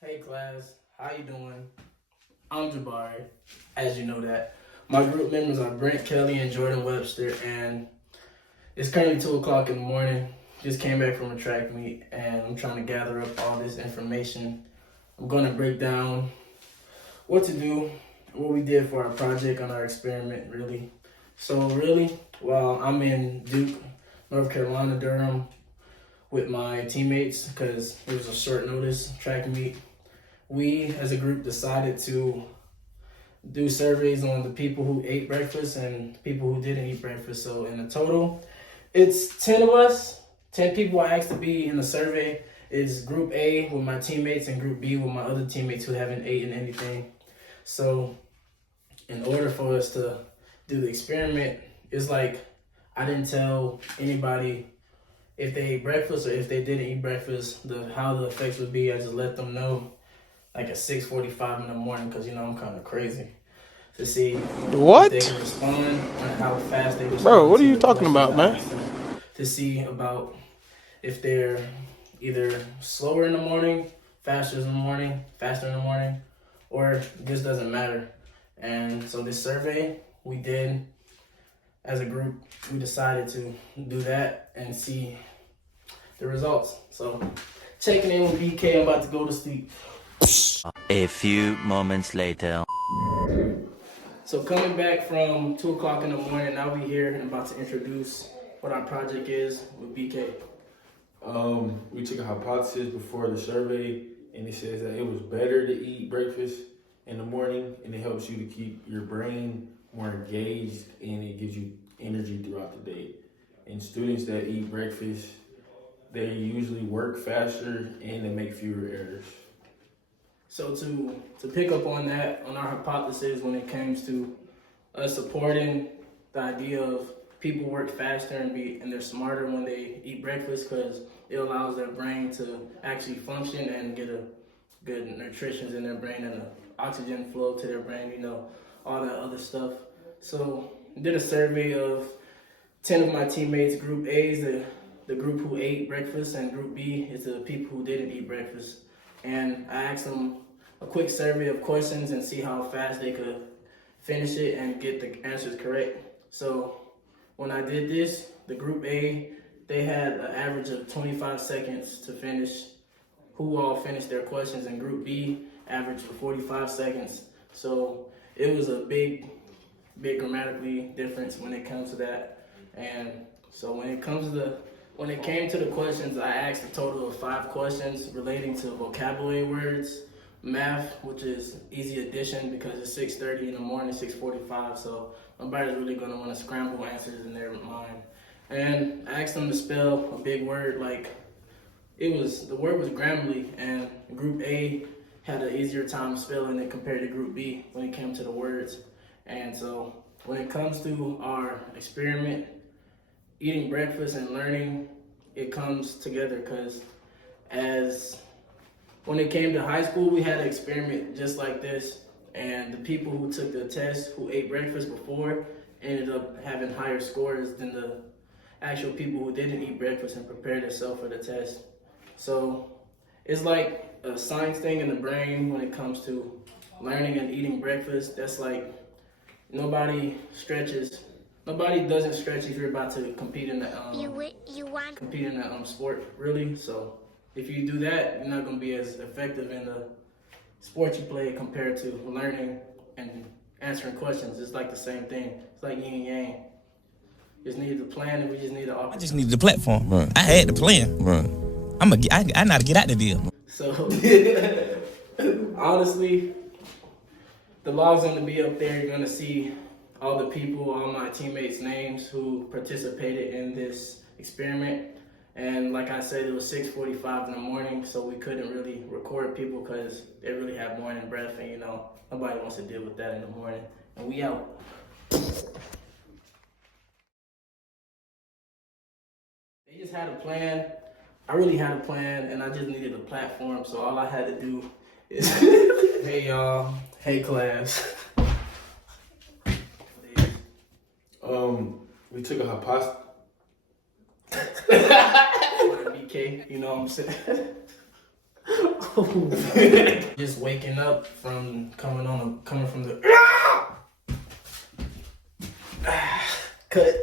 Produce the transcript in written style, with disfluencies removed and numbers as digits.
Hey class, how you doing? I'm Jabari, as you know that. My group members are Brent Kelly and Jordan Webster, and it's currently 2 o'clock in the morning. Just came back from a track meet, and I'm trying to gather up all this information. I'm going to break down what to do, what we did for our project on our experiment, really. So, really, while I'm in Duke, North Carolina, Durham, with my teammates, because it was a short notice track meet, we as a group decided to do surveys on the people who ate breakfast and people who didn't eat breakfast. So in the total, it's 10 of us, 10 people I asked to be in the survey. It's group A with my teammates and group B with my other teammates who haven't eaten anything. So in order for us to do the experiment, it's like I didn't tell anybody if they ate breakfast or if they didn't eat breakfast, how the effects would be. I just let them know like at 6:45 in the morning, because I'm kind of crazy, to see if they What? can respond and how fast they Bro, respond what are to you the talking questions about, I man? asked them, to see about if they're either slower in the morning, faster in the morning, or it just doesn't matter. And so this survey we did as a group, we decided to do that and see the results. So checking in with BK, I'm about to go to sleep. A few moments later. So coming back from 2 o'clock in the morning, now we here and about to introduce what our project is with BK. We took a hypothesis before the survey, and it says that it was better to eat breakfast in the morning, and it helps you to keep your brain more engaged, and it gives you energy throughout the day. And students that eat breakfast, they usually work faster and they make fewer errors. So to pick up on that, on our hypothesis when it comes to us supporting the idea of people work faster and they're smarter when they eat breakfast, because it allows their brain to actually function and get a good nutrition in their brain and the oxygen flow to their brain, all that other stuff. So I did a survey of 10 of my teammates. Group A is the group who ate breakfast, and group B is the people who didn't eat breakfast. And I asked them a quick survey of questions and see how fast they could finish it and get the answers correct. So when I did this, the group A, they had an average of 25 seconds to finish, who all finished their questions, and group B averaged for 45 seconds. So it was a big grammatically difference when it comes to that. And so when it came to the questions, I asked a total of 5 questions relating to vocabulary words, math, which is easy addition because it's 6:30 in the morning, 6:45, so nobody's really gonna want to scramble answers in their mind. And I asked them to spell a big word, like the word was Grammarly, and group A had an easier time spelling it compared to group B when it came to the words. And so when it comes to our experiment, eating breakfast and learning, it comes together, because when it came to high school, we had an experiment just like this, and the people who took the test who ate breakfast before ended up having higher scores than the actual people who didn't eat breakfast and prepared themselves for the test. So it's like a science thing in the brain when it comes to learning and eating breakfast. That's like nobody doesn't stretch if you're about to compete in the sport, really. So if you do that, you're not going to be as effective in the sport you play compared to learning and answering questions. It's like the same thing. It's like yin and yang. Just needed the plan, and we just need the opportunity. I just needed the platform. Right. I had the plan. Right. I know how to get out the deal. So honestly, the log's gonna be up there. You're gonna see all the people, all my teammates' names who participated in this experiment. And like I said, it was 6:45 in the morning, so we couldn't really record people because they really have morning breath, and nobody wants to deal with that in the morning. And we out. They just had a plan. I really had a plan, and I just needed a platform, so all I had to do is hey y'all, hey class. We took a hypothesis. BK, you know what I'm saying? Just waking up from coming from the cut.